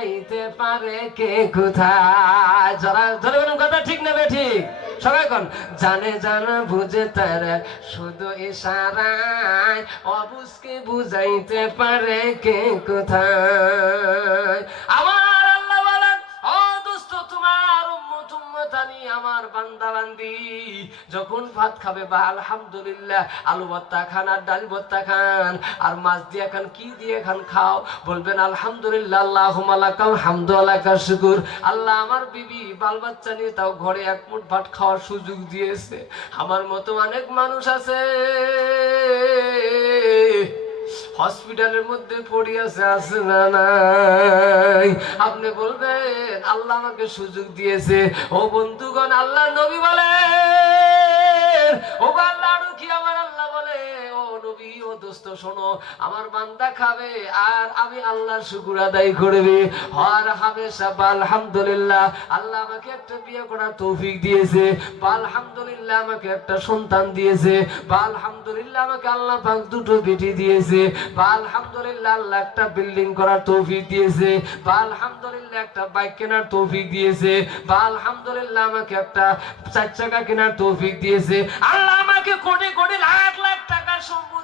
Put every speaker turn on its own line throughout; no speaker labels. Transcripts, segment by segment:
বুঝাইতে পারে কে কোথায়? যারা ধরে কথা ঠিক না ঠিক? সবাই কোন? জানে, জানা, বুঝে, তারা, শুধু ইশারায় অবুসকে বুঝাইতে পারে কে কোথায়? আমার উম্মতানি আমার বান্দা বান্দি যখন ভাত খাবে বা আলহামদুলিল্লাহ, আলু ভর্তা খান আর ডাল ভর্তা খান, আর মাছ দিয়ে খান, কি দিয়ে খান খাও, বলবেন আলহামদুলিল্লাহ আল্লাহ মালাকাম হামদু আলাকা শুকুর। আল্লাহ আমার বিবি, বাল বাচ্চা নিয়ে তাও ঘরে এক মুঠ ভাত খাওয়ার সুযোগ দিয়েছে। আমার মতো অনেক মানুষ আছে। হসপিটালের মধ্যে পড়ে আছে না নাই? আপনি বলবেন, আল্লাহ আমাকে সুযোগ দিয়েছে। ও বন্ধুগণ, আল্লাহ নবী বলে ও দোস্ত, শোনো, আমার বান্দা খাবে আর আমি আল্লাহর শুকুর আদায় করবে। হর হামেশা আলহামদুলিল্লাহ, আল্লাহ আমাকে একটা বিয়ে করার তৌফিক দিয়েছে। আলহামদুলিল্লাহ আমাকে একটা সন্তান দিয়েছে। আলহামদুলিল্লাহ আমাকে আল্লাহ পাক দুটো বেটি দিয়েছে। আলহামদুলিল্লাহ আল্লাহ একটা বিল্ডিং করার তৌফিক দিয়েছে। আলহামদুলিল্লাহ একটা বাইক কেনার তৌফিক দিয়েছে। আলহামদুলিল্লাহ আমাকে একটা চার চাকা কেনার তৌফিক দিয়েছে। আল্লাহ আমাকে কোটি কোটি লাখ লাখ টাকার সম্পত্তি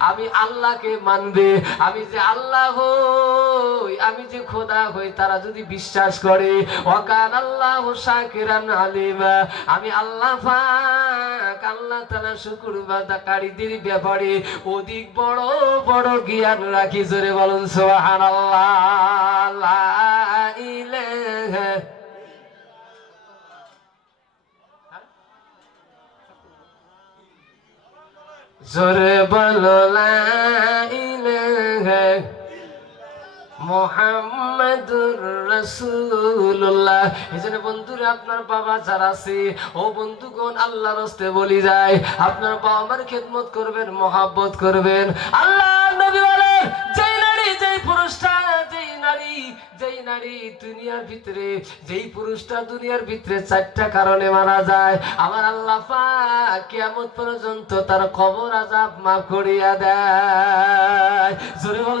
আমি যে আল্লাহকে মানবে। আমি যে আল্লাহ হই, আমি যে খোদা হই, তারা যদি বিশ্বাস করে ওকান আল্লাহ আলিমা। আমি আল্লাহ আল্লাহ তাআলা শুকুর ব্যাপারে অধিক বড় বড় জ্ঞান রাখি জোরে বলুন সোহান জোরে বলো লাইলে মোহাম্মদুর রাসূলুল্লাহ। এই জন্য বন্ধুরা, আপনার বাবা যারা আছে, ও বন্ধুগণ আল্লাহর হস্তে বলি যায়, আপনার বাবা মার খেদমত করবেন, মহাব্বত করবেন। আল্লাহ নবী বলেন নারী পুরুষটা, যেই নারী যেই নারী দুনিয়ার ভিতরে, যেই পুরুষটা দুনিয়ার ভিতরে চারটা কারণে মারা যায়, আমার আল্লাহ পাক কিয়ামত পর্যন্ত তার কবর আজাব মাফ করিয়া দেয়। জোরে বল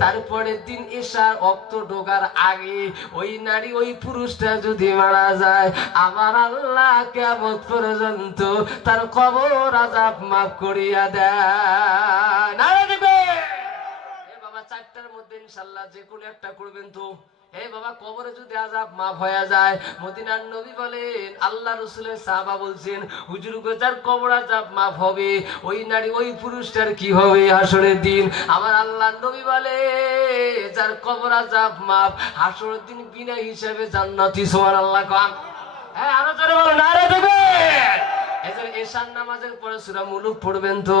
তারপরের দিন এসার অক্ত ঢোকার আগে ওই নারী, ওই পুরুষটা যদি মারা যায়, আমার আল্লাহ কেমন পর্যন্ত তার কবর আজাব মাফ করিয়া দেয় নারে দিবে এ বাবা চারটার মধ্যে ইনশাল্লাহ যে কোনো একটা করবেন তো। হে বাবা, কবরে যদি আজাব মাফ হয়ে যায়, মদিনার নবী বলেন, আল্লাহ রসুলের সাহাবা বলছেন, হুজুর যার কবর আজাব মাফ হবে, ওই নারী, ওই পুরুষটার কি হবে হাসরের দিন? আমার আল্লাহ নবী বলে, যার কবর আজাব মাফ, হাসরের দিন বিনা হিসাবে জান্নাতি সোমান আল্লাহ কাম হ্যাঁ আরও জোরে বলো না দেবে এদের নামাজের পরে সূরা মুলুক পড়বেন তো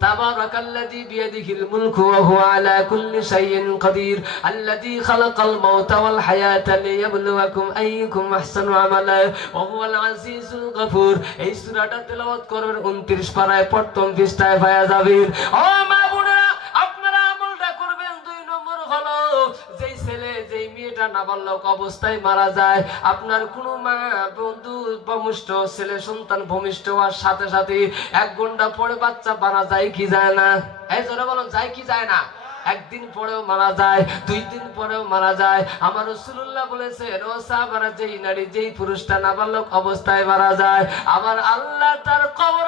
تبارك الذي بيده الملك وهو على كل شيء قدير الذي خلق الموت والحياة ليبلوكم أيكم أحسن عملا وهو العزيز الغفور এই সূরাটা তেলাওয়াত করবেন 29 পারায় প্রথম পৃষ্ঠায় পাওয়া যাবে ও মা নাবালক অবস্থায় মারা যায়। আপনার কোনো মা, বন্ধু, ভূমিষ্ঠ ছেলে, সন্তান ভূমিষ্ঠ হওয়ার সাথে সাথে এক ঘণ্টা পরে বাচ্চা মারা যায় কি যায় না? এই জোরে বলুন, যায় কি যায় না? একদিন পরেও মারা যায়, দুই দিন পরেও মারা যায়। আমার রসুল্লাহ বলেছে যেই নারী, যেই পুরুষটা নাবালক অবস্থায় মারা যায়, আমার আল্লাহ তার কবর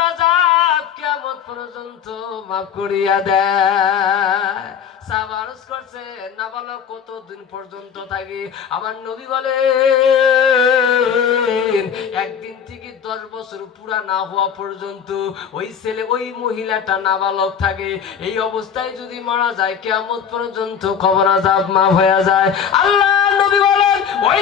কেমন পর্যন্ত মাফ করিয়া দেয়। সাহাবা আরজ করছে কত কতদিন পর্যন্ত থাকি? আমার নবী বলে, একদিন থেকে দশ বছর পুরা না হওয়া পর্যন্ত ওই ছেলে, ওই মহিলাটা নাবালক থাকে। এই অবস্থায় যদি মারা যায় কেমন পর্যন্ত খবর আজাব মা হয়ে যায়। আল্লাহ নবী বলেন, ওই